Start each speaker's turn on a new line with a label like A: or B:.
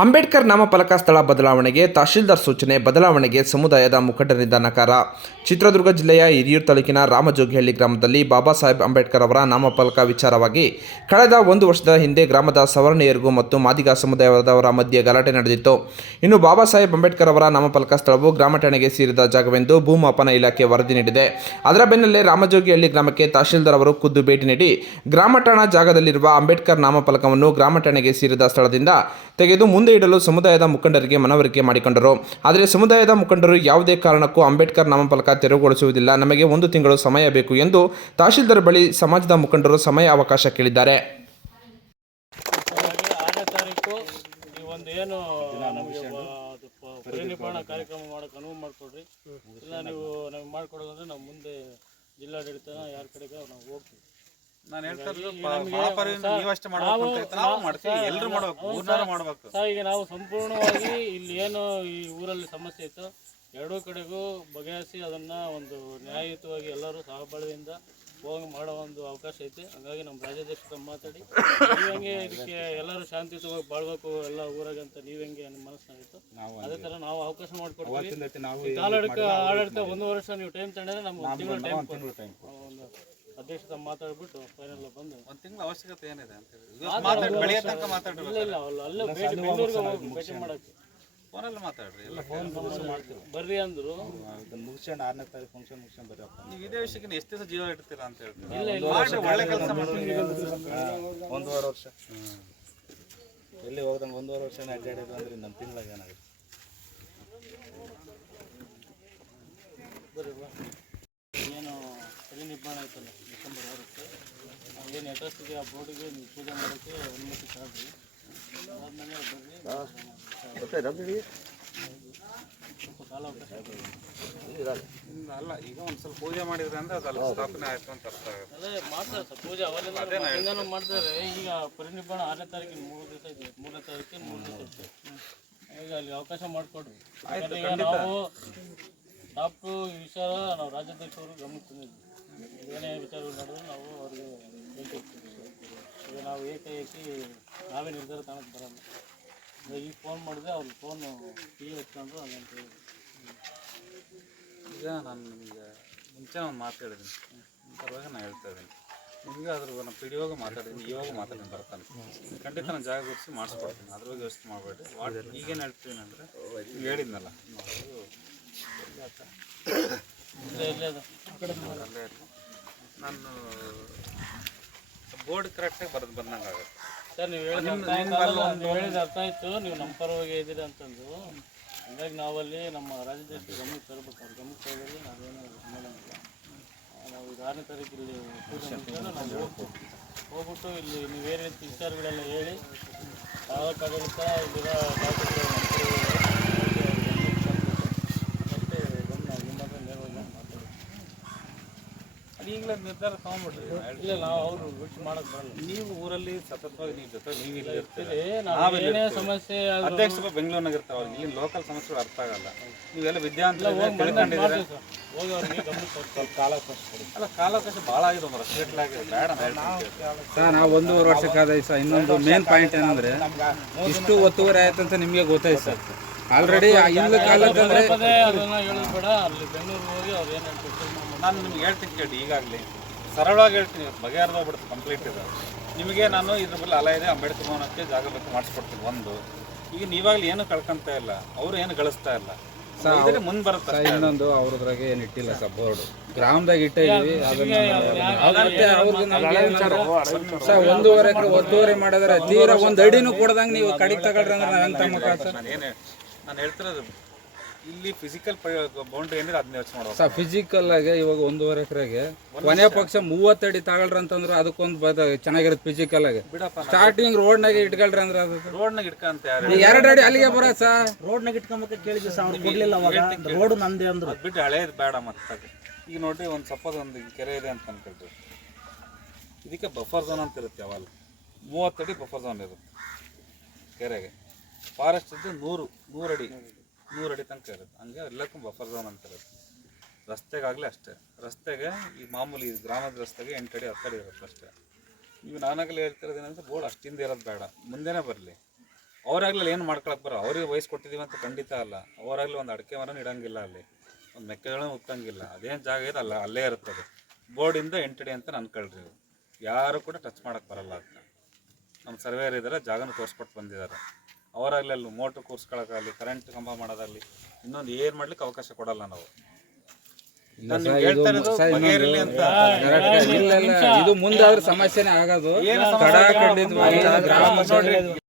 A: ಅಂಬೇಡ್ಕರ್ ನಾಮಫಲಕ ಸ್ಥಳ ಬದಲಾವಣೆಗೆ ತಹಶೀಲ್ದಾರ್ ಸೂಚನೆ ಬದಲಾವಣೆಗೆ ಸಮುದಾಯದ ಮುಖಂಡರಿಂದ ನಕಾರ. ಚಿತ್ರದುರ್ಗ ಜಿಲ್ಲೆಯ ಹಿರಿಯೂರು ತಾಲೂಕಿನ ರಾಮಜೋಗಿಹಳ್ಳಿ ಗ್ರಾಮದಲ್ಲಿ ಬಾಬಾ ಸಾಹೇಬ್ ಅಂಬೇಡ್ಕರ್ ಅವರ ನಾಮಫಲಕ ವಿಚಾರವಾಗಿ ಕಳೆದ ಒಂದು ವರ್ಷದ ಹಿಂದೆ ಗ್ರಾಮದ ಸವರ್ಣೀಯರಿಗೂ ಮತ್ತು ಮಾದಿಗ ಸಮುದಾಯದವರ ಮಧ್ಯೆ ಗಲಾಟೆ ನಡೆದಿತ್ತು. ಇನ್ನು ಬಾಬಾ ಸಾಹೇಬ್ ಅಂಬೇಡ್ಕರ್ ಅವರ ನಾಮಫಲಕ ಸ್ಥಳವು ಗ್ರಾಮ ಠಾಣೆಗೆ ಸೇರಿದ ಜಾಗವೆಂದು ಭೂಮಾಪನ ಇಲಾಖೆ ವರದಿ ನೀಡಿದೆ. ಅದರ ಬೆನ್ನಲ್ಲೇ ರಾಮಜೋಗಿಹಳ್ಳಿ ಗ್ರಾಮಕ್ಕೆ ತಹಶೀಲ್ದಾರ್ ಅವರು ಖುದ್ದು ಭೇಟಿ ನೀಡಿ ಗ್ರಾಮ ಠಾಣಾ ಜಾಗದಲ್ಲಿರುವ ಅಂಬೇಡ್ಕರ್ ನಾಮಫಲಕವನ್ನು ಗ್ರಾಮ ಠಾಣೆಗೆ ಸೇರಿದ ಸ್ಥಳದಿಂದ ತೆಗೆದು ಮುಂದೆ ಇಡಲು ಸಮುದಾಯದ ಮುಖಂಡರಿಗೆ ಮನವರಿಕೆ ಮಾಡಿಕೊಂಡರು. ಆದರೆ ಸಮುದಾಯದ ಮುಖಂಡರು ಯಾವುದೇ ಕಾರಣಕ್ಕೂ ಅಂಬೇಡ್ಕರ್ ನಾಮಫಲಕ ತೆರವುಗೊಳಿಸುವುದಿಲ್ಲ. ನಮಗೆ ಒಂದು ತಿಂಗಳು ಸಮಯ ಬೇಕು ಎಂದು ತಹಶೀಲ್ದಾರ್ ಬಳಿ ಸಮಾಜದ ಮುಖಂಡರು ಸಮಯ ಅವಕಾಶ ಕೇಳಿದ್ದಾರೆ.
B: ಕಾರ್ಯಕ್ರಮ ಮಾಡಕ್ಕೆ ಅನುವು ಮಾಡಿಕೊಡ್ರಿ. ಇಲ್ಲ ನೀವು ನಮಗೆ ಮಾಡಿಕೊಡೋದಂದ್ರೆ ನಾವು ಮುಂದೆ ಜಿಲ್ಲಾಡಳಿತನ ಯಾರ ಕಡೆಗೆ ನಾವು ಹೋಗ್ತೀವಿ.
C: ನಾನು ಹೇಳ್ತಾ ಇರೋದು
B: ಈಗ
C: ನೀವಷ್ಟೇ ಮಾಡ್ಬೇಕು ಅಂತ ನಾವು ಮಾಡ್ತೀವಿ. ಎಲ್ಲರೂ ಮಾಡ್ಬೇಕು ಊರ್ನಾರು ಮಾಡ್ಬೇಕು.
B: ಸರ್ ಈಗ ನಾವು ಸಂಪೂರ್ಣವಾಗಿ ಇಲ್ಲಿ ಏನು ಈ ಊರಲ್ಲಿ ಸಮಸ್ಯೆ ಇತ್ತು ಎರಡೂ ಕಡೆಗೂ ಬಗೆಹರಿಸಿ ಅದನ್ನ ಒಂದು ನ್ಯಾಯಯುತವಾಗಿ ಎಲ್ಲರೂ ಸಹಬಾಳ್ವೆಯಿಂದ ಹೋಗಿ ಮಾಡೋ ಒಂದು ಅವಕಾಶ ಐತೆ. ಹಂಗಾಗಿ ನಮ್ಮ ರಾಜ್ಯಾಧ್ಯಕ್ಷರ ಮಾತಾಡಿ. ನೀವಂಗೆ ಹೆಂಗೆ ಇದಕ್ಕೆ ಎಲ್ಲರೂ ಶಾಂತಿಯುತವಾಗಿ ಬಾಳ್ಬೇಕು ಎಲ್ಲ ಊರಾಗಂತ ನೀವು ಹೆಂಗೆ ನಿಮ್ಮ ಮನಸ್ಸಿನಾಗಿತ್ತು ಅದೇ ತರ ನಾವು ಅವಕಾಶ ಮಾಡಿಕೊಡ್ತೀವಿ. ತಾಲೂಕ ಆಡಳಿತ ಒಂದು ವರ್ಷ ನೀವು ಟೈಮ್ ತಗೊಂಡ್ರೆ ನಮ್ಗೆ ಒಂದು ತಿಂಗಳು ಟೈಮ್ ಒಂದು ಅಧ್ಯಕ್ಷ ಮಾತಾಡ್ಬಿಟ್ಟು ಫೈನಲ್ ಬಂದು.
C: ಒಂದು ತಿಂಗಳ ಅವಶ್ಯಕತೆ ಏನಿದೆ ಅಂತ ಮಾತಾಡಿ ಬೆಳೆಯ ತನಕ
B: ಇಲ್ಲ ಇಲ್ಲ ಅಲ್ಲ ಅಲ್ಲೇ ಭೇಟಿ ಬೆಂಗಳೂರಿಗೆ ಹೋಗಿ ಭೇಟಿ ಮಾಡಕ್ಕೆ.
C: ಫೋನಲ್ಲಿ ಮಾತಾಡ್ರಿ ಎಲ್ಲ
B: ಬರ್ರಿ ಅಂದ್ರು.
D: ಮುಗಿಸ್ಕೊಂಡು ಆರನೇ ತಾರೀಕು ಫಂಕ್ಷನ್ ಮುಗಿಸ್ಕೊಂಡು ಬರೀಪ್ಪ
C: ನೀವು ಇದೇ ವಿಷಯಕ್ಕೆ ಎಷ್ಟು ದಿವಸ ಜೀವ ಇಡ್ತೀರಾ ಅಂತ ಹೇಳ್ತೀವಿ ಒಳ್ಳೆ ಕೆಲಸ ಮಾಡ್ತೀವಿ
D: ಒಂದೂವರೆ ವರ್ಷ. ಎಲ್ಲಿ ಹೋದಂಗೆ ಒಂದೂವರೆ ವರ್ಷ ಅಡ್ಡಾಡಿದ್ರು ಅಂದ್ರೆ ನಮ್ಮ ತಿಂಗಳಾಗ ಏನಾಗುತ್ತೆ?
B: ಬರ್ರಿ ಬಾ. ಏನು ಆಯ್ತಲ್ಲ ಡಿಸೆಂಬರ್ ಆರಕ್ಕೆ. ಏನು ಅಡ್ರೆಸ್ ಇದೆ ಆ ಬೋರ್ಡಿಗೆ ನೀವು ಪೂಜೆ ಮಾಡೋಕ್ಕೆ ಅನುಮತಿ ತಗೊಳ್ರಿ. ಆದ್ಮೇಲೆ ಬರ್ರಿ ಸ್ವಲ್ಪ ಕಾಲ ಅವಕಾಶ
C: ಇಲ್ಲ, ಅಲ್ಲ ಈಗ ಒಂದ್ ಸ್ವಲ್ಪ ಪೂಜೆ ಮಾಡಿದ್ರೆ ಅಂದ್ರೆ ಅದು ಅಲ್ಲಿ ಸ್ಥಾಪನೆ ಆಯ್ತು ಅಂತ ಅರ್ಥ ಆಗುತ್ತೆ.
B: ಅದೇ ಮಾಡ್ತಾರೆ ಸರ್ ಪೂಜೆ ಅವಾಗೆಲ್ಲ ಹಿಂಗಾನು ಮಾಡ್ತಾರೆ. ಈಗ ಪರಿನಿಬ್ಬಣ ಆರನೇ ತಾರೀಕಿನ ಮೂರು ದಿವಸ ಇದೆ ಮೂರನೇ ತಾರೀಕಿನ ಮೂರು ದಿವಸ ಇದೆ ಈಗ ಅಲ್ಲಿ ಅವಕಾಶ ಮಾಡಿಕೊಡ್ರಿ. ನಾವು ಈಗ ಈ ಟಾಪ್ ವಿಚಾರ ನಾವು ರಾಜ್ಯಾಧ್ಯಕ್ಷರು ಗಮನಕ್ಕೆ ತಂದಿದ್ವಿ ಏನೇ ವಿಚಾರಗಳು ನಡೆದ್ರು ನಾವು ಅವ್ರಿಗೆ ಹೇಳ್ತಿರ್ತೀವಿ ಈಗ ನಾವು ಏಕಾಏಕಿ ನಾವೇ ನಿರ್ಧಾರ ತಗೊಂಡು ಬರಲ್ಲ. ಈಗ ಫೋನ್ ಮಾಡಿದ್ರೆ ಅವ್ರ ಫೋನು ಟೀ ಹಚ್ಕೊಂಡ್ರು ಹಂಗಂತ ಹೇಳಿ
C: ಈಗ ನಾನು ನಿಮಗೆ ಮುಂಚೆ ಒಂದು ಮಾತು ಹೇಳಿದ್ದೀನಿ. ಪರವಾಗಿ ನಾನು ಹೇಳ್ತಾ ಇದ್ದೀನಿ. ನಿಮಗೆ ಅದ್ರ ನಾನು ಪಿಡಿಯೋಗ ಮಾತಾಡಿದ್ದೀನಿ ಇವಾಗ ಮಾತಾಡಿ ಬರ್ತಾನೆ. ಖಂಡಿತ ನಾನು ಜಾಗ ಗುರುತಿಸಿ ಮಾಡಿಸ್ಕೊಡ್ತೀನಿ. ಅದ್ರ ಬಗ್ಗೆ ಯೋಚನೆ ಮಾಡಬೇಡಿ. ವಾಟ್ ಈಗೇನು ಹೇಳ್ತೀನಿ ಅಂದರೆ ನೀವು ಹೇಳಿದ್ನಲ್ಲ. ಅಲ್ಲೇ ಇರ್ಲಿ. ನಾನು ಬೋರ್ಡ್ ಕರೆಕ್ಟಾಗಿ ಬರೋದು ಬಂದಂಗೆ ಆಗುತ್ತೆ.
B: ಸರ್ ನೀವು ಹೇಳಿದ ಅರ್ಥ ಆಯಿತು ನೀವು ಹೇಳಿದ ಅರ್ಥ ಆಯ್ತು. ನೀವು ನಮ್ಮ ಪರವಾಗಿ ಇದ್ದೀರಿ ಅಂತಂದು. ಹಂಗಾಗಿ ನಾವಲ್ಲಿ ನಮ್ಮ ರಾಜ್ಯದಲ್ಲಿ ಗಮನಕ್ಕೆ ತರಬೇಕು. ಅವ್ರ ಗಮನಕ್ಕೆ ತರಬೇಕು ನಾವೇನು ಮಾಡೋಂಗಿಲ್ಲ. ನಾವು ಈಗ ಆರನೇ ತಾರೀಕು ಇಲ್ಲಿ ಪೂಜೆ ನಾವು ಹೋಗ್ಬೇಕು. ಹೋಗ್ಬಿಟ್ಟು ಇಲ್ಲಿ ನೀವು ಏನ್ ರೀತಿ ವಿಚಾರಗಳೆಲ್ಲ ಹೇಳಿ ಯಾವ ಆಡಳಿತ ಇಲ್ಲಿರೋ ಡಾಕ್ಟರ್ಗಳು ನಮ್ಮ ಪರವಾಗಿ ಅವ್ರ ಗಮನಕ್ಕೆ ತಂದ್ಬಿಟ್ಟು ಮತ್ತೆ ಬಂದು ನಾವು ನಿಮ್ಮ ಹತ್ರ ನೇರವಾಗಿ ಮಾತಾಡ್ತೀವಿ
C: ಈಗಲೇ ನಿರ್ಧಾರ ತೊಗೊಂಡ್ಬಿಡ್ರಿ
B: ಇಲ್ಲ ನಾವು ಅವರು ಬಿಟ್ಟು ಮಾಡೋಕ್ಕೆ ಬರಲ್ಲ
C: ನೀವು ಊರಲ್ಲಿ ಸತತವಾಗಿ ನೀವು ಜೊತೆ ನೀವು ಇಲ್ಲಿ ಇರ್ತೀರಿ
B: ನಾವು ಏನೇ ಸಮಸ್ಯೆ ಆದ್ರೂ
C: ಅಧ್ಯಕ್ಷರು ಬೆಂಗಳೂರಿನಾಗ ಇರ್ತಾವ ಅವ್ರಿಗೆ ಇಲ್ಲಿ ಲೋಕಲ್ ಸಮಸ್ಯೆಗಳು ಅರ್ಥ ಆಗಲ್ಲ ನೀವೆಲ್ಲ ವಿದ್ಯಾವಂತರು ತಿಳ್ಕೊಂಡಿದ್ದೀರ
B: ಹೋಗಿ ಅವ್ರಿಗೆ ಗಮನಕ್ಕೆ ತರ್ತೀವಿ.
C: ಅಲ್ಲ ಕಾಲಾವಕಾಶ ಭಾಳ ಆಗಿದೆ ಮರ ಆಗಿದೆ ಬೇಡ ನಾನು ಹೇಳ್ತೀನಿ.
E: ಸರ್ ನಾವು ಒಂದೂವರೆ ವರ್ಷಕ್ಕಾದ ಸರ್ ಇನ್ನೊಂದು ಮೇನ್ ಪಾಯಿಂಟ್ ಏನಂದ್ರೆ ಇಷ್ಟು ಒತ್ತುವರಿ ಆಯ್ತು ಅಂತ ನಿಮಗೆ ಗೊತ್ತಾಯ್ತು ಸರ್ ಆಲ್ರೆಡಿ ಹಿಂದ್ಲ ಕಾಲದಂದ್ರೆ
B: ಪದೇ ಪದೇ ಅದನ್ನ ಹೇಳೋದು ಬೇಡ ಅಲ್ಲಿ ಬೆಂಗಳೂರಿಗೆ ಹೋಗಿ ಅವ್ರು ಏನು ಹೇಳ್ತಿರ್ತಾರೆ
C: ನಾನು ನಿಮ್ಗೆ ಹೇಳ್ತೀನಿ ಕೇಳಿ ಈಗಾಗಲೇ. ಸರಳವಾಗಿ ಹೇಳ್ತೀನಿ ಬಗೆಹರಿದೋಗ್ಬಿಡುತ್ತೆ ಕಂಪ್ಲೀಟ್ ಇದೆ. ನಿಮಗೆ ನಾನು ಇದ್ರ ಬಲ್ಲಿ ಅಲ ಇದೆ ಅಂಬೇಡ್ಕರ್ ಭವನಕ್ಕೆ ಜಾಗ ಬೇಕು ಮಾಡಿಸ್ಕೊಡ್ತೀನಿ ಒಂದು. ಈಗ ನೀವಾಗಲೇ ಏನು ಕಳ್ಕೊಂತ ಇಲ್ಲ ಅವರು ಏನು ಗಳಿಸ್ತಾ ಇಲ್ಲ. ಮುಂದೆ ಬರುತ್ತೆ
E: ಇನ್ನೊಂದು ಅವ್ರದ್ರಾಗ ಏನು ಇಟ್ಟಿಲ್ಲ ಸರ್ ಬೋರ್ಡ್. ಗ್ರಾಮದಾಗ ಇಟ್ಟಿದ್ವಿ ಸರ್ ಒಂದೂವರೆ ಎಕರೆ ಒತ್ತುವರಿ ಮಾಡಿದ್ರೆ ತೀರಾ ಒಂದು ಅಡಿನೂ ಕೊಡ್ದಂಗೆ ನೀವು ಕಡಿಗೆ ತಗೊಳ್ರಿ ಅಂದ್ರೆ ನಾನು ಹೆಂಗ್
C: ಏನು ನಾನು ಹೇಳ್ತಿರೋದು ಇಲ್ಲಿ ಫಿಸಿಕಲ್ ಬೌಂಡ್ರಿ ಏನಿದೆ ಅದನ್ನ ಯೋಚನೆ ಮಾಡೋದು
E: ಸರ್ ಫಿಸಿಕಲ್ ಆಗಿ ಇವಾಗ ಒಂದೂವರೆ ಎಕರೆಗೆ ಕೊನೆ ಪಕ್ಷ ಮೂವತ್ತಡಿ ತಗೊಳ್ರಿ ಅಂತಂದ್ರೆ ಅದಕ್ಕೊಂದು ಬದ ಚೆನ್ನಾಗಿರುತ್ತೆ ಫಿಸಿಕಲ್ ಆಗಿ.
C: ಬಿಡಪ್ಪ
E: ಸ್ಟಾರ್ಟಿಂಗ್ ರೋಡ್ನಾಗೆ ಇಟ್ಕೊಳ್ರಿ ಅಂದ್ರೆ ಅದು.
C: ರೋಡ್ನಾಗ ಇಟ್ಕಂತ ಯಾರು?
E: ಎರಡು ಅಡಿ ಅಲ್ಲಿಗೆ ಬರ ಸರ್.
F: ರೋಡ್ನಾಗ ಇಟ್ಕೊಂಬಕ್ಕೆ ಕೇಳಿದ್ವಿ ಸರ್ ಅವ್ರು ಕೊಡ್ಲಿಲ್ಲ ಅವಾಗ. ರೋಡ್ ನಂದೇ ಅಂದ್ರು.
C: ಅದು ಬಿಟ್ಟು ಹಳೇದು ಬೇಡ ಮತ್ತೆ ಈಗ ನೋಡ್ರಿ ಒಂದು ಸಪೋಸ್ ಒಂದು ಕೆರೆ ಇದೆ ಅಂತ ಅನ್ಕೊಳ್ರಿ. ಇದಕ್ಕೆ ಬಫರ್ ಝೋನ್ ಅಂತ ಇರುತ್ತೆ ಯಾವಾಗ ಮೂವತ್ತಡಿ ಬಫರ್ ಝೋನ್ ಇರುತ್ತೆ ಕೆರೆಗೆ. ಫಾರೆಸ್ಟ್ ಇದ್ದು ನೂರು ನೂರಡಿ. ನೂರಡಿ ತನಕ ಇರುತ್ತೆ. ಹಂಗೆ ಎಲ್ಲಕ್ಕೂ ಬಫರ್ ಝೋನ್ ಅಂತ ಇರುತ್ತೆ. ರಸ್ತೆಗಾಗಲೇ ಅಷ್ಟೇ. ರಸ್ತೆಗೆ ಈ ಮಾಮೂಲಿ ಗ್ರಾಮದ ರಸ್ತೆಗೆ ಎಂಟು ಅಡಿ, ಹತ್ತು ಅಡಿ ಇರುತ್ತೆ ಅಷ್ಟೇ. ನೀವು ನಾನಾಗಲೇ ಹೇಳ್ತಿರೋದು ಏನಂದ್ರೆ ಬೋರ್ಡ್ ಅಷ್ಟಿಂದ ಇರೋದು ಬೇಡ. ಮುಂದೆನೇ ಬರಲಿ. ಅವರಾಗಲೇ ಏನು ಮಾಡ್ಕೊಳಕ್ಕೆ ಬರೋ, ಅವ್ರಿಗೆ ವಯಸ್ಸು ಕೊಟ್ಟಿದ್ದೀವಿ ಅಂತ ಖಂಡಿತ ಅಲ್ಲ. ಅವರಾಗಲೇ ಒಂದು ಅಡಿಕೆ ಮರನ ಇಡೋಂಗಿಲ್ಲ ಅಲ್ಲಿ. ಒಂದು ಮೆಕ್ಕೆಜೋಳ ಉತ್ತಂಗಿಲ್ಲ ಅದೇನು ಜಾಗ ಇದೆ, ಅಲ್ಲ, ಅಲ್ಲೇ ಇರ್ತದೆ ಬೋರ್ಡಿಂದ ಎಂಟಡಿ ಅಂತ ಅನ್ಕೊಳ್ರಿ. ಯಾರು ಕೂಡ ಟಚ್ ಮಾಡೋಕ್ಕೆ ಬರಲ್ಲ ಅದನ್ನ ನಮ್ಮ ಸರ್ವೇರ್ ಇದ್ದಾರೆ ಜಾಗನ ತೋರಿಸ್ಕೊಟ್ಟು ಬಂದಿದ್ದಾರೆ. ಅವರಾಗ್ಲಿ ಅಲ್ಲಿ ಮೋಟ್ರ್ ಕೂರಿಸ್ಕೊಳ್ಳೋಕ್ಕಾಗಲಿ ಕರೆಂಟ್ ಕಂಬ ಮಾಡೋದಾಗಲಿ ಇನ್ನೊಂದು ಏನು ಮಾಡ್ಲಿಕ್ಕೆ ಅವಕಾಶ ಕೊಡಲ್ಲ ನಾವು.
E: ಇದು ಮುಂದಾದ್ರೂ ಸಮಸ್ಯೆನೇ ಆಗೋದು.